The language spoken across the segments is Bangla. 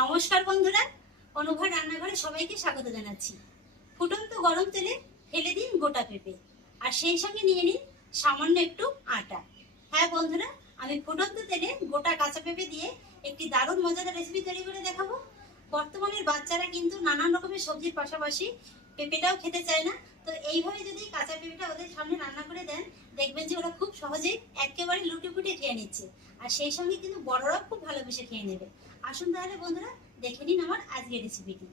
নমস্কার বন্ধুরা অনুভব রান্নাঘরে সবাইকে স্বাগত জানাচ্ছি। ফুটন্ত গরম তেলে ফেলে দিন গোটা পেঁপে, আর সেই সঙ্গে নিয়ে নিন সামান্য একটু আটা। হ্যাঁ বন্ধুরা, আমি ফুটন্ত তেলে গোটা কাঁচা পেঁপে দিয়ে একটি দারুণ মজাদার রেসিপি তৈরি করে দেখাবো। বর্তমানের বাচ্চারা কিন্তু নানান রকমের সবজির পাশাপাশি পেঁপেটাও খেতে চায় না। তো এইভাবে যদি কাঁচা পেঁপেটা ওদের সামনে রান্না করে দেন, দেখবেন যে ওরা খুব সহজেই একেবারে লুটে ফুটে খেয়ে নিচ্ছে। আর সেই সঙ্গে কিন্তু বড়রাও খুব ভালোবেসে খেয়ে নেবে। আসুন তাহলে বন্ধুরা, দেখে নিন আমার আজকের রেসিপিটি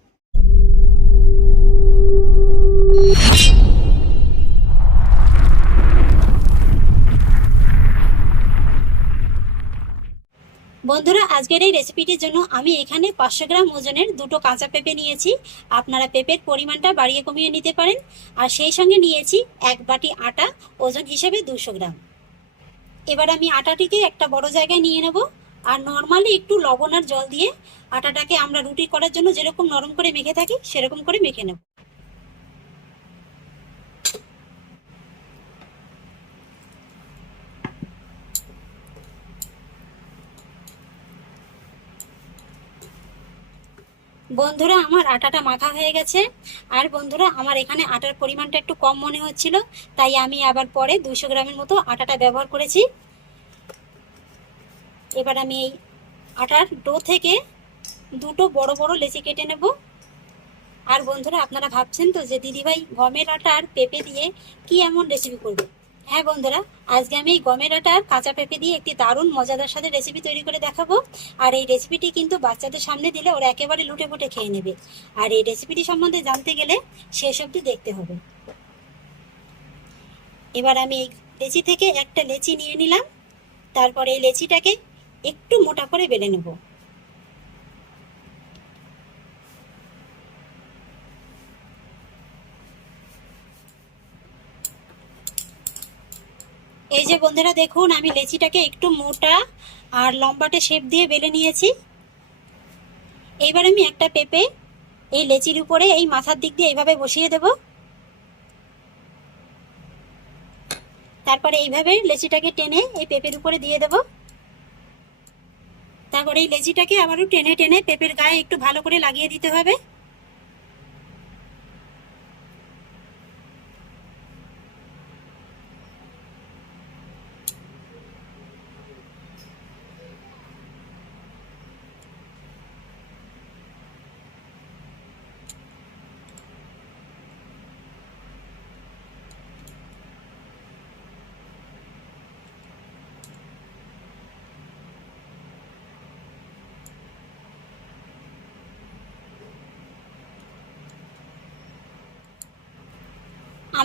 বন্ধুরা, আজকের এই রেসিপিটির জন্য আমি এখানে পাঁচশো গ্রাম ওজনের দুটো কাঁচা পেঁপে নিয়েছি। আপনারা পেঁপের পরিমাণটা বাড়িয়ে কমিয়ে নিতে পারেন। আর সেই সঙ্গে নিয়েছি এক বাটি আটা, ওজন হিসেবে দুশো গ্রাম। এবার আমি আটাটিকে একটা বড় জায়গায় নিয়ে নেব। আর নর্মালি একটু লবণ আর জল দিয়ে আটাটাকে আমরা রুটি করার জন্য যেরকম নরম করে মেখে থাকি, সেরকম করে মেখে নেব। বন্ধুরা, আমার আটাটা মাখা হয়ে গেছে। আর বন্ধুরা, আমার এখানে আটার পরিমাণটা একটু কম মনে হচ্ছিল, তাই আমি আবার পরে দুশো গ্রামের মতো আটাটা ব্যবহার করেছি। এবার আমি এই আটার ডো থেকে দুটো বড় বড় লেচি কেটে নেব। আর বন্ধুরা, আপনারা ভাবছেন তো যে দিদিভাই গমের আটার পেঁপে দিয়ে কি এমন রেসিপি করবে? হ্যাঁ বন্ধুরা, আজকে আমি এই গমের আটার কাঁচা পেঁপে দিয়ে একটি দারুণ মজাদার সাথে রেসিপি তৈরি করে দেখাবো। আর এই রেসিপিটি কিন্তু বাচ্চাদের সামনে দিলে ওরা একেবারে লুটে পুটে খেয়ে নেবে। আর এই রেসিপিটি সম্বন্ধে জানতে গেলে শেষ অবধি দেখতে হবে। এবার আমি এই লেচি থেকে একটা লেচি নিয়ে নিলাম। তারপরে এই লেচিটাকে একটু মোটা করে বেলে নেব। এই যে বন্ধুরা দেখুন, আমি লেচিটাকে একটু মোটা আর লম্বাটে শেপ দিয়ে বেলে নিয়েছি। এইবার আমি একটা পেঁপে এই লেচির উপরে এই মাথার দিক দিয়ে এইভাবে বসিয়ে দেব। তারপরে এইভাবে লেচিটাকে টেনে এই পেঁপের উপরে দিয়ে দেব। তারপরে এই লেজিটাকে আবারও টেনে টেনে পেঁপের গায়ে একটু ভালো করে লাগিয়ে দিতে হবে।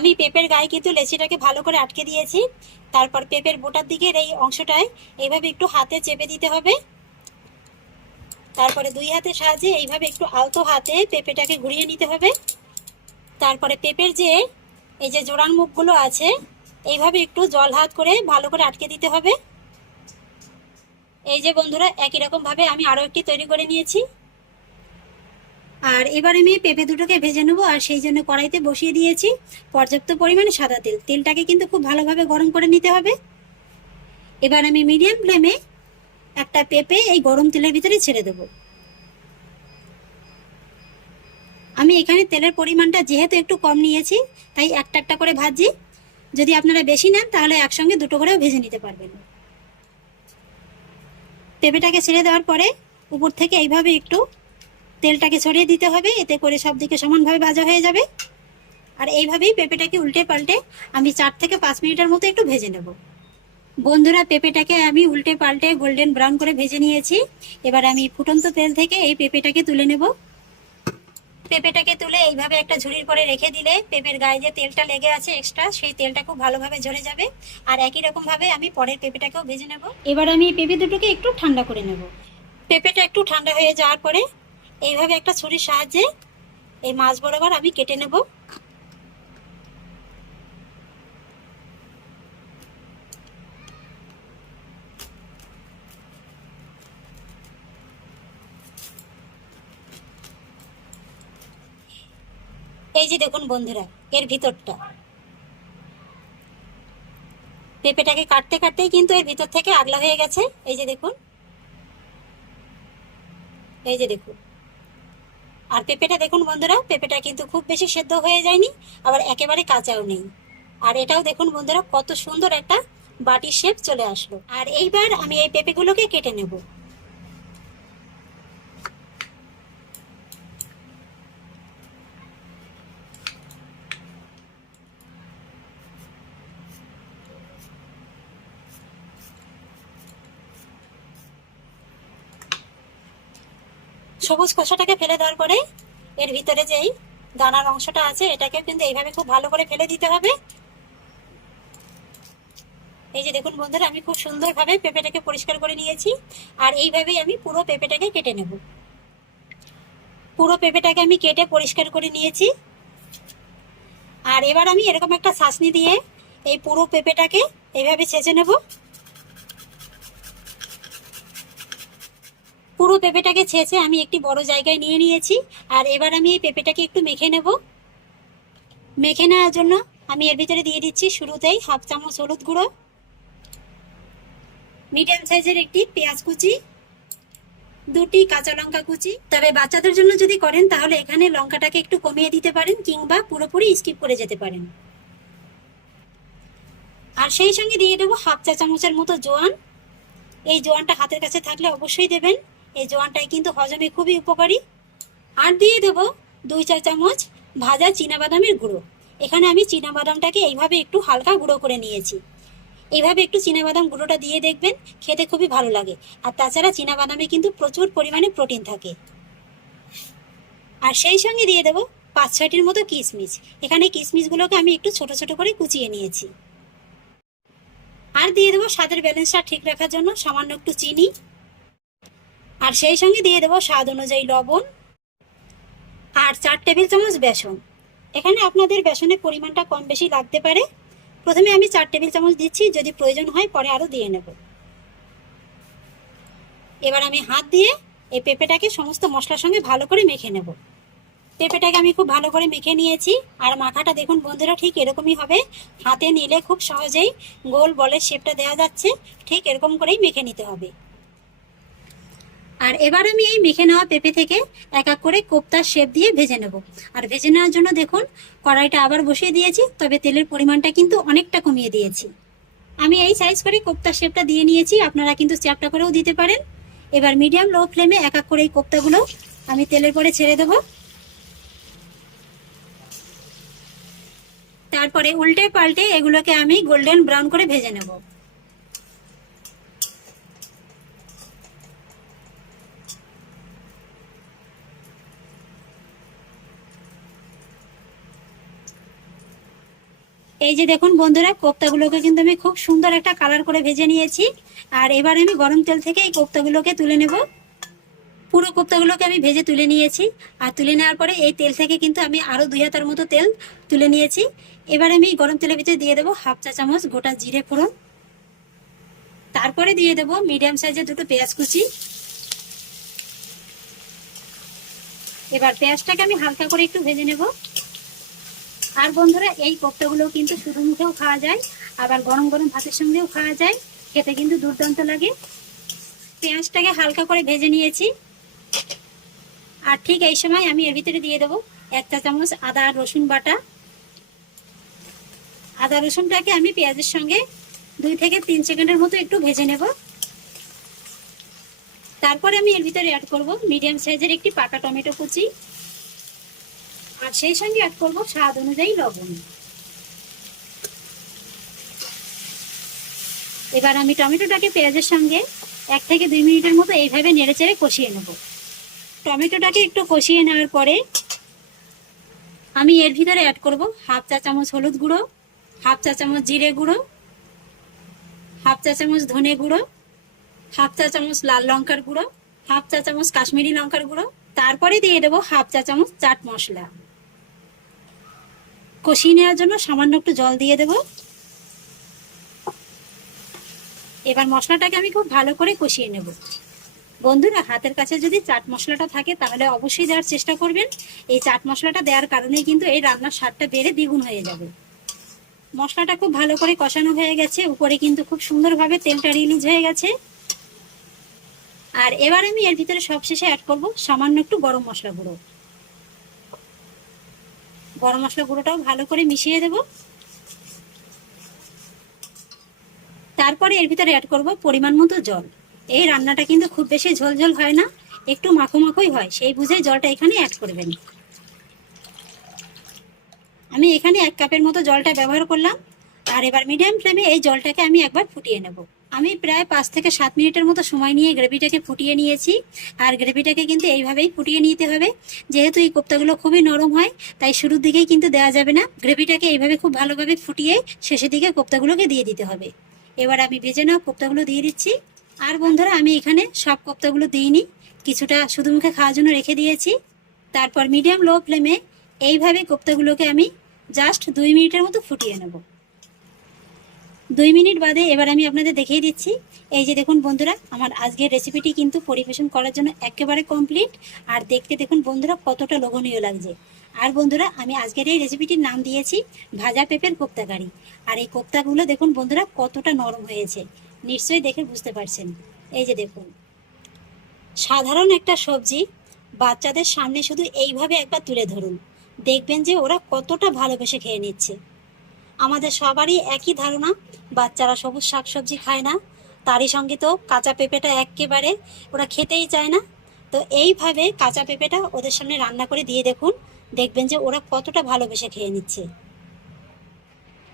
আমি পেঁপের গায়ে কিন্তু লেচিটাকে ভালো করে আটকে দিয়েছি। তারপর পেঁপের বোটার দিকের এই অংশটায় এইভাবে একটু হাতে চেপে দিতে হবে। তারপরে দুই হাতের সাহায্যে এইভাবে একটু আলতো হাতে পেঁপেটাকে ঘুরিয়ে নিতে হবে। তারপরে পেঁপের যে এই যে জোড়ান মুখগুলো আছে, এইভাবে একটু জল হাত করে ভালো করে আটকে দিতে হবে। এই যে বন্ধুরা, একই রকম ভাবে আমি আরও একটি তৈরি করে নিয়েছি। আর এবার আমি পেঁপে দুটোকে ভেজে নেব, আর সেই জন্য কড়াইতে বসিয়ে দিয়েছি পর্যাপ্ত পরিমাণে সাদা তেল। তেলটাকে কিন্তু খুব ভালোভাবে গরম করে নিতে হবে। এবার আমি মিডিয়াম ফ্লেমে একটা পেঁপে এই গরম তেলের ভিতরে ছেড়ে দেবো। আমি এখানে তেলের পরিমাণটা যেহেতু একটু কম নিয়েছি, তাই একটা একটা করে ভাজি। যদি আপনারা বেশি নেন, তাহলে একসঙ্গে দুটো করেও ভেজে নিতে পারবেন। পেঁপেটাকে ছেড়ে দেওয়ার পরে উপর থেকে এইভাবে একটু তেলটাকে ছড়িয়ে দিতে হবে, এতে করে সব দিকে সমানভাবে ভাজা হয়ে যাবে। আর এইভাবেই পেঁপেটাকে উল্টে পাল্টে আমি চার থেকে পাঁচ মিনিটের মতো একটু ভেজে নেব। বন্ধুরা, পেঁপেটাকে আমি উল্টে পাল্টে গোল্ডেন ব্রাউন করে ভেজে নিয়েছি। এবার আমি ফুটন্ত তেল থেকে এই পেঁপেটাকে তুলে নেব। পেঁপেটাকে তুলে এইভাবে একটা ঝুড়ির পরে রেখে দিলে পেঁপের গায়ে যে তেলটা লেগে আছে এক্সট্রা সেই তেলটা খুব ভালোভাবে ঝরে যাবে। আর একই রকম ভাবে আমি পরের পেঁপেটাকেও ভেজে নেব। এবার আমি পেঁপে দুটোকে একটু ঠান্ডা করে নেব। পেঁপেটা একটু ঠান্ডা হয়ে যাওয়ার পরে এইভাবে একটা ছুরির সাহায্যে এই মাছ বরাবর আমি কেটে নেব। এই যে দেখুন বন্ধুরা, এর ভিতরটা। পেঁপেটাকে কাটতে কাটতেই কিন্তু এর ভিতর থেকে আগলা হয়ে গেছে। এই যে দেখুন। এই যে দেখুন। আর পেঁপেটা দেখুন বন্ধুরা, পেঁপেটা কিন্তু খুব বেশি সেদ্ধ হয়ে যায়নি, আবার একেবারে কাঁচাও নেই। আর এটাও দেখুন বন্ধুরা, কত সুন্দর একটা বাটির শেপ চলে আসলো। আর এইবার আমি এই পেঁপেগুলোকে কেটে নেব। সবুজ খোসাটাকে ফেলে দেওয়ার পরে এর ভিতরে যেই দানার অংশটা আছে, এটাকে কিন্তু এইভাবে খুব ভালো করে ফেলে দিতে হবে। এই যে দেখুন বন্ধুরা, আমি খুব সুন্দরভাবে পেঁপেটাকে পরিষ্কার করে নিয়েছি, আর এইভাবেই আমি পুরো পেঁপেটাকে কেটে নেব। পুরো পেঁপেটাকে আমি কেটে পরিষ্কার করে নিয়েছি। আর এবার আমি এরকম একটা শাসনি দিয়ে এই পুরো পেঁপেটাকে এইভাবে ছেঁচে নেব। পুরো পেঁপেটাকে ছেঁচে আমি একটি বড় জায়গায় নিয়ে নিয়েছি। আর এবার আমি এই পেঁপেটাকে একটু মেখে নেব। মেখে নেওয়ার জন্য আমি এর ভিতরে দিয়ে দিচ্ছি শুরুতেই হাফ চামচ হলুদ গুঁড়ো, মিডিয়াম সাইজের একটি পেঁয়াজ কুচি, দুটি কাঁচা লঙ্কা কুচি। তবে বাচ্চাদের জন্য যদি করেন, তাহলে এখানে লঙ্কাটাকে একটু কমিয়ে দিতে পারেন কিংবা পুরোপুরি স্কিপ করে যেতে পারেন। আর সেই সঙ্গে দিয়ে দেবো হাফ চা চামচের মতো জোয়ান। এই জোয়ানটা হাতের কাছে থাকলে অবশ্যই দেবেন। এই জোয়ানটাই কিন্তু হজমে খুবই উপকারী। আর দিয়ে দেব দুই চা চামচ ভাজা বাদামের গুঁড়ো। এখানে আমি বাদামটাকে এইভাবে একটু হালকা গুঁড়ো করে নিয়েছি। এইভাবে একটু বাদাম গুঁড়োটা দিয়ে দেখবেন খেতে খুবই ভালো লাগে। আর তাছাড়া বাদামে কিন্তু প্রচুর পরিমাণে প্রোটিন থাকে। আর সেই সঙ্গে দিয়ে দেবো পাঁচ ছয়টির মতো কিশমিশ এখানে কিশমিশগুলোকে আমি একটু ছোট ছোট করে কুচিয়ে নিয়েছি। আর দিয়ে দেবো স্বাদের ব্যালেন্সটা ঠিক রাখার জন্য সামান্য একটু চিনি। আর সেই সঙ্গে দিয়ে দেবো স্বাদ অনুযায়ী লবণ আর চার টেবিল চামচ বেসন। এখানে আপনাদের বেসনের পরিমাণটা কম বেশি লাগতে পারে। প্রথমে আমি চার টেবিল চামচ দিচ্ছি, যদি প্রয়োজন হয় পরে আরও দিয়ে নেব। এবার আমি হাত দিয়ে এই পেঁপেটাকে সমস্ত মশলার সঙ্গে ভালো করে মেখে নেব। পেঁপেটাকে আমি খুব ভালো করে মেখে নিয়েছি। আর মাখাটা দেখুন বন্ধুরা, ঠিক এরকমই হবে। হাতে নিলে খুব সহজেই গোল বলের শেপটা দেওয়া যাচ্ছে। ঠিক এরকম করেই মেখে নিতে হবে। আর এবার আমি এই মেখে নেওয়া পেঁপে থেকে এক এক করে কোপ্তার শেপ দিয়ে ভেজে নেব। আর ভেজে নেওয়ার জন্য দেখুন, কড়াইটা আবার বসিয়ে দিয়েছি, তবে তেলের পরিমাণটা কিন্তু অনেকটা কমিয়ে দিয়েছি। আমি এই সাইজ করে কোপ্তার শেপটা দিয়ে নিয়েছি, আপনারা কিন্তু চ্যাপটা করেও দিতে পারেন। এবার মিডিয়াম লো ফ্লেমে এক এক করে এই কোপ্তাগুলো আমি তেলের পরে ছেড়ে দেবো। তারপরে উল্টে পাল্টে এগুলোকে আমি গোল্ডেন ব্রাউন করে ভেজে নেব। এই যে দেখুন বন্ধুরা, কোপ্তাগুলোকে কিন্তু আমি খুব সুন্দর একটা কালার করে ভেজে নিয়েছি। আর এবার আমি গরম তেল থেকে এই কোপ্তাগুলোকে তুলে নেব। পুরো কোপ্তাগুলোকে আমি ভেজে তুলে নিয়েছি। আর তুলে নেওয়ার পরে এই তেল থেকে কিন্তু আমি আরও দুই হাতার মতো তেল তুলে নিয়েছি। এবার আমি গরম তেলের ভিতরে দিয়ে দেবো হাফ চা চামচ গোটা জিরে ফোড়ন। তারপরে দিয়ে দেবো মিডিয়াম সাইজের দুটো পেঁয়াজ কুচি। এবার পেঁয়াজটাকে আমি হালকা করে একটু ভেজে নেব। আর বন্ধুরা, এই কোপ্তাগুলো কিন্তু শুধু মুখেও খাওয়া যায়, আবার গরম গরম ভাতের সঙ্গেও খাওয়া যায়। খেতে কিন্তু দুর্দান্ত লাগে। পেঁয়াজটাকে হালকা করে ভেজে নিয়েছি। আর ঠিক এই সময় আমি এর ভিতরে দিয়ে দেবো এক চা চামচ আদা রসুন বাটা। আদা রসুনটাকে আমি পেঁয়াজের সঙ্গে দুই থেকে তিন সেকেন্ডের মতো একটু ভেজে নেব। তারপরে আমি এর ভিতরে অ্যাড করব মিডিয়াম সাইজের একটি পাকা টমেটো কুচি। আর সেই সঙ্গে অ্যাড করব স্বাদ অনুযায়ী লবণ। এবার আমি টমেটোটাকে পেঁয়াজের সঙ্গে এক থেকে দুই মিনিটের মতো এইভাবে নেড়ে চেড়ে কষিয়ে নেব। টমেটোটাকে একটু কষিয়ে নেওয়ার পরে আমি এর ভিতরে অ্যাড করব হাফ চা চামচ হলুদ গুঁড়ো, হাফ চা চামচ জিরে গুঁড়ো, হাফ চা চামচ ধনে গুঁড়ো, হাফ চা চামচ লাল লঙ্কার গুঁড়ো, হাফ চা চামচ কাশ্মীরি লঙ্কার গুঁড়ো, তারপরে দিয়ে দেবো হাফ চা চামচ চাট মশলা। কষিয়ে নেওয়ার জন্য সামান্য একটু জল দিয়ে দেব। এবার মশলাটাকে আমি খুব ভালো করে কষিয়ে নেব। বন্ধুরা, হাতের কাছে যদি চাট মশলাটা থাকে, তাহলে অবশ্যই দেওয়ার চেষ্টা করবেন। এই চাট মশলাটা দেওয়ার কারণে কিন্তু এই রান্নার স্বাদটা বেড়ে দ্বিগুণ হয়ে যাবে। মশলাটা খুব ভালো করে কষানো হয়ে গেছে। উপরে কিন্তু খুব সুন্দরভাবে তেলটা রিলিজ হয়ে গেছে। আর এবার আমি এর ভিতরে সবশেষে অ্যাড করব সামান্য একটু গরম মশলা গুঁড়ো। গরম মশলা গুঁড়োটাও ভালো করে মিশিয়ে দেব। তারপরে এর ভিতরে অ্যাড করব পরিমাণ মতো জল। এই রান্নাটা কিন্তু খুব বেশি ঝোল ঝোলঝোল হয় না, একটু মাখো মাখোই হয়, সেই বুঝে জলটা এখানে অ্যাড করবেন। আমি এখানে এক কাপের মতো জলটা ব্যবহার করলাম, আর এবার মিডিয়াম ফ্লেমে এই জলটাকে আমি একবার ফুটিয়ে নেব। আমি প্রায় পাঁচ থেকে সাত মিনিটের মতো সময় নিয়ে গ্রেভিটাকে ফুটিয়ে নিয়েছি। আর গ্রেভিটাকে কিন্তু এইভাবেই ফুটিয়ে নিতে হবে। যেহেতু এই কোপ্তাগুলো খুবই নরম হয়, তাই শুরুর দিকেই কিন্তু দেওয়া যাবে না। গ্রেভিটাকে এইভাবে খুব ভালোভাবে ফুটিয়ে শেষের দিকে কোপ্তাগুলোকে দিয়ে দিতে হবে। এবার আমি ভেজে নেওয়া কোপ্তাগুলো দিয়ে দিচ্ছি। আর বন্ধুরা, আমি এখানে সব কোপ্তাগুলো দিইনি। কিছুটা শুধু মুখে খাওয়ার জন্য রেখে দিয়েছি। তারপর মিডিয়াম লো ফ্লেমে এইভাবে কোপ্তাগুলোকে আমি জাস্ট দুই মিনিটের মতো ফুটিয়ে নেব। দুই মিনিট বাদে এবার আমি আপনাদের দেখিয়ে দিচ্ছি। এই যে দেখুন বন্ধুরা, আমার আজকের রেসিপিটি কিন্তু পরিবেশন করার জন্য একেবারে কমপ্লিট আর দেখতে দেখুন বন্ধুরা, কতটা লোভনীয় লাগছে। আর বন্ধুরা, আমি আজকের এই রেসিপিটির নাম দিয়েছি, ভাজা পেঁপের কোপ্তা কারি। আর এই কোপ্তাগুলো দেখুন বন্ধুরা, কতটা নরম হয়েছে। নিশ্চয়ই দেখে বুঝতে পারছেন। এই যে দেখুন, সাধারণ একটা সবজি, বাচ্চাদের সামনে শুধু এইভাবে একবার তুলে ধরুন। দেখবেন যে ওরা কতটা ভালোবেসে খেয়ে নিচ্ছে। আমাদের সবারই একই ধারণা। বাচ্চারা সবুজ শাকসবজি খায় না। তারই সঙ্গে তো কাঁচা পেঁপেটা একেবারে ওরা খেতেই চায় না। তো এইভাবে কাঁচা পেঁপেটা ওদের সামনে রান্না করে দিয়ে দেখুন। দেখবেন যে ওরা কতটা ভালোবেসে খেয়ে নিচ্ছে।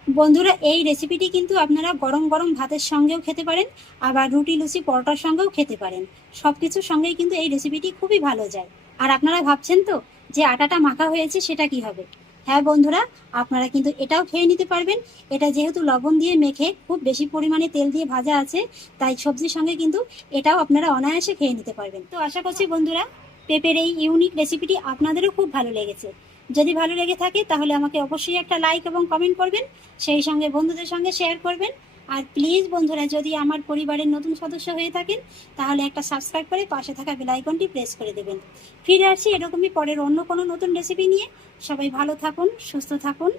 বন্ধুরা, এই রেসিপিটি কিন্তু আপনারা গরম গরম ভাতের সঙ্গেও খেতে পারেন, আবার রুটি, লুচি, পরোটার সঙ্গেও খেতে পারেন। সব কিছুর সঙ্গেই কিন্তু এই রেসিপিটি খুবই ভালো যায়। আর আপনারা ভাবছেন তো যে আটাটা মাখা হয়েছে সেটা কি হবে? হ্যাঁ বন্ধুরা, আপনারা কিন্তু এটাও খেয়ে নিতে পারবেন। এটা যেহেতু লবণ দিয়ে মেখে খুব বেশি পরিমাণে তেল দিয়ে ভাজা আছে, তাই সবজির সঙ্গে কিন্তু এটাও আপনারা অনায়াসে খেয়ে নিতে পারবেন। তো আশা করছি বন্ধুরা, পেঁপের এই ইউনিক রেসিপিটি আপনাদেরও খুব ভালো লেগেছে। যদি ভালো লেগে থাকে, তাহলে আমাকে অবশ্যই একটা লাইক এবং কমেন্ট করবেন। সেই সঙ্গে বন্ধুদের সঙ্গে শেয়ার করবেন। আর প্লিজ বন্ধুরা, যদি আমার পরিবারের নতুন সদস্য হয়ে থাকেন, তাহলে একটা সাবস্ক্রাইব করে পাশে থাকা বেলাইকনটি প্রেস করে দেবেন। ফিরে আসছি এরকমই পরের অন্য কোনো নতুন রেসিপি নিয়ে। সবাই ভালো থাকুন, সুস্থ থাকুন।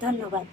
ধন্যবাদ।